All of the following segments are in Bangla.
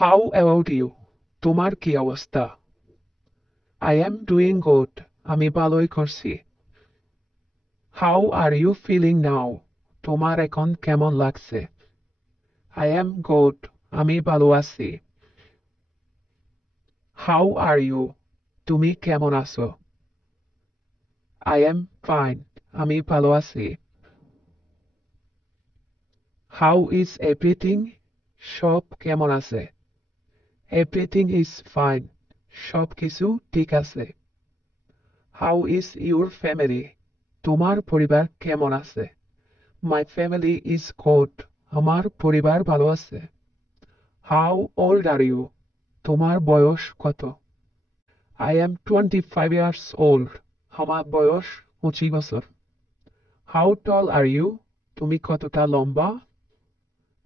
How about you? তোমার কি অবস্থা? I am doing good. আমি ভালোই করছি। How are you feeling now? তোমার এখন কেমন লাগছে? I am good. আমি ভালো আছি। How are you? তুমি কেমন আছো? I am fine. আমি ভালো আছি। How is everything? সব কেমন আছে? Everything is fine. সব কিছু ঠিক আছে। How is your family? তোমার পরিবার কেমন আছে? My family is good. আমার পরিবার ভালো আছে। How old are you? তোমার বয়স কত? I am 25 years old. আমার বয়স 25 বছর। How tall are you? তুমি কতটা লম্বা?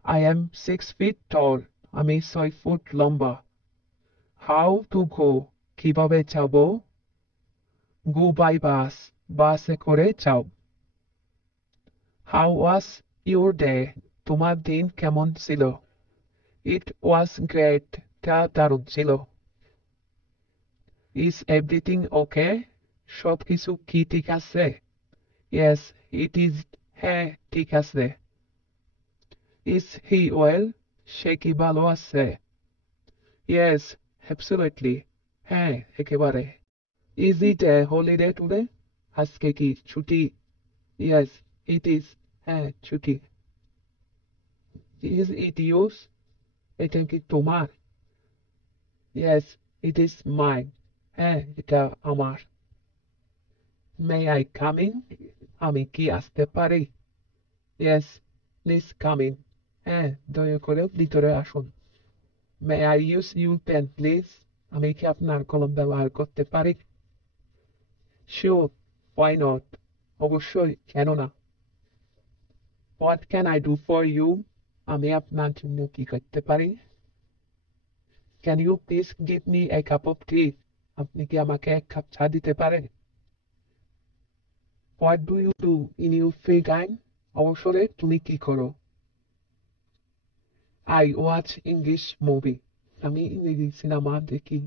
I am 6 feet tall. আমি 6 ফুট লম্বা। How to go? কিভাবে যাব? Go by bus. বাসে করে যাও। How was your day? তোমার দিন কেমন ছিল? It was great. তা দারুণ ছিল। Is everything okay? সবকিছু কি ঠিক আছে? Yes, it is. হ্যাঁ, ঠিক আছে। Is he well? সে কি ভালো আছে? Yes, absolutely. হ্যাঁ, একেবারে। Is it a holiday today? আজকে কি ছুটি? Yes, it is. হ্যাঁ, ছুটি। Is it yours? এটা কি তোমার? Yes, it is mine. হ্যাঁ, এটা আমার। May I come in? আমি কি আসতে পারি? Yes, please come in. হ্যাঁ, দয়া করে ভিতরে আসুন। May I use your pen, please? আমি কি আপনার কলম ব্যবহার করতে পারি? Sure, why not? অবশ্যই, কেন না? What can I do for you? আমি আপনার জন্য কি করতে পারি? Can you please give me a cup of tea? আপনি কি আমাকে এক কাপ চা দিতে পারেন? What do you do in your free time? অবসরে তুমি কি করো? I watch English movie. আমি ইংরেজি সিনেমা দেখি।